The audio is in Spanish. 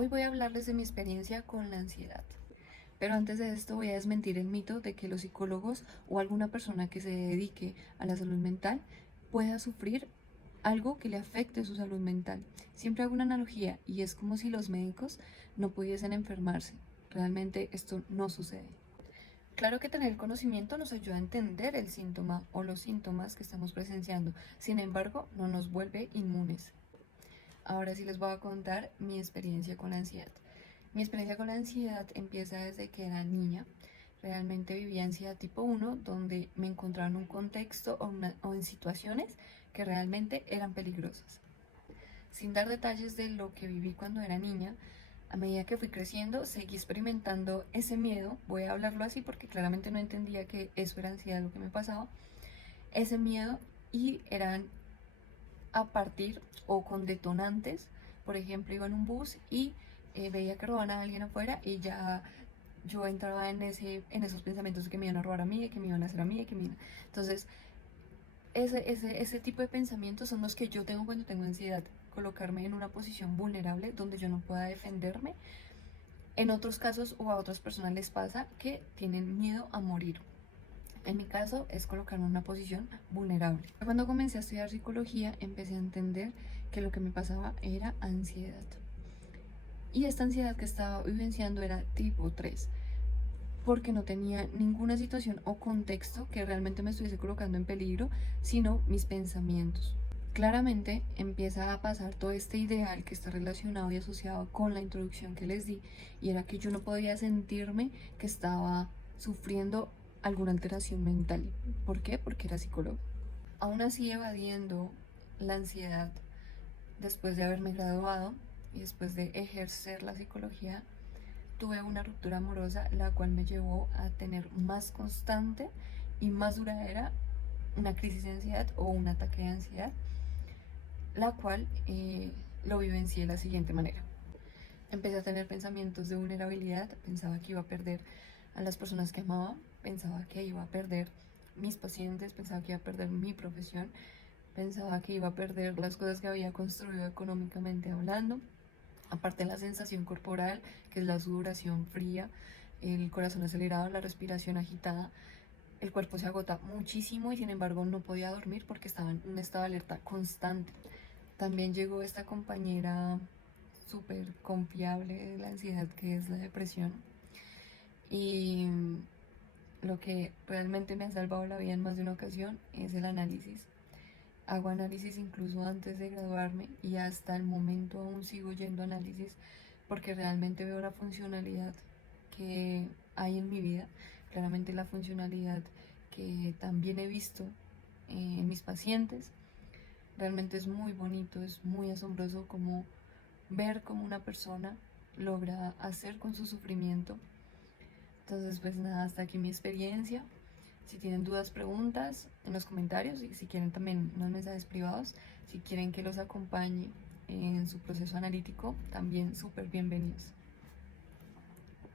Hoy voy a hablarles de mi experiencia con la ansiedad. Pero antes de esto voy a desmentir el mito de que los psicólogos o alguna persona que se dedique a la salud mental pueda sufrir algo que le afecte su salud mental. Siempre hago una analogía y es como si los médicos no pudiesen enfermarse. Realmente esto no sucede. Claro que tener conocimiento nos ayuda a entender el síntoma o los síntomas que estamos presenciando. Sin embargo, no nos vuelve inmunes. Ahora sí les voy a contar mi experiencia con la ansiedad. Mi experiencia con la ansiedad empieza desde que era niña. Realmente vivía ansiedad tipo 1, donde me encontraba en un contexto o en situaciones que realmente eran peligrosas. Sin dar detalles de lo que viví cuando era niña, a medida que fui creciendo, seguí experimentando ese miedo. Voy a hablarlo así porque claramente no entendía que eso era ansiedad lo que me pasaba. Ese miedo y eran a partir o con detonantes. Por ejemplo, iba en un bus y veía que robaban a alguien afuera y ya yo entraba en esos pensamientos de que me iban a robar a mí, de que me iban a hacer a mí, de que me iban... Entonces, ese tipo de pensamientos son los que yo tengo cuando tengo ansiedad. Colocarme en una posición vulnerable donde yo no pueda defenderme. En otros casos o a otras personas les pasa que tienen miedo a morir. En mi caso es colocarme en una posición vulnerable. Cuando comencé a estudiar psicología empecé a entender que lo que me pasaba era ansiedad. Y esta ansiedad que estaba vivenciando era tipo 3, porque no tenía ninguna situación o contexto que realmente me estuviese colocando en peligro, sino mis pensamientos. Claramente empieza a pasar todo este ideal que está relacionado y asociado con la introducción que les di, y era que yo no podía sentirme que estaba sufriendo alguna alteración mental. ¿Por qué? Porque era psicólogo. Aún así, evadiendo la ansiedad, después de haberme graduado y después de ejercer la psicología, tuve una ruptura amorosa, la cual me llevó a tener más constante y más duradera una crisis de ansiedad o un ataque de ansiedad, la cual lo vivencié de la siguiente manera. Empecé a tener pensamientos de vulnerabilidad, pensaba que iba a perder a las personas que amaba, pensaba que iba a perder mis pacientes, pensaba que iba a perder mi profesión, pensaba que iba a perder las cosas que había construido económicamente hablando, aparte de la sensación corporal, que es la sudoración fría, el corazón acelerado, la respiración agitada, el cuerpo se agota muchísimo y sin embargo no podía dormir porque estaba en un estado de alerta constante. También llegó esta compañera súper confiable de la ansiedad que es la depresión, y lo que realmente me ha salvado la vida en más de una ocasión es el análisis. Hago análisis incluso antes de graduarme y hasta el momento aún sigo yendo a análisis porque realmente veo la funcionalidad que hay en mi vida, claramente la funcionalidad que también he visto en mis pacientes. Realmente es muy bonito, es muy asombroso como ver cómo una persona logra hacer con su sufrimiento. Entonces, pues nada, hasta aquí mi experiencia. Si tienen dudas, preguntas en los comentarios, y si quieren también unos mensajes privados, si quieren que los acompañe en su proceso analítico, también súper bienvenidos.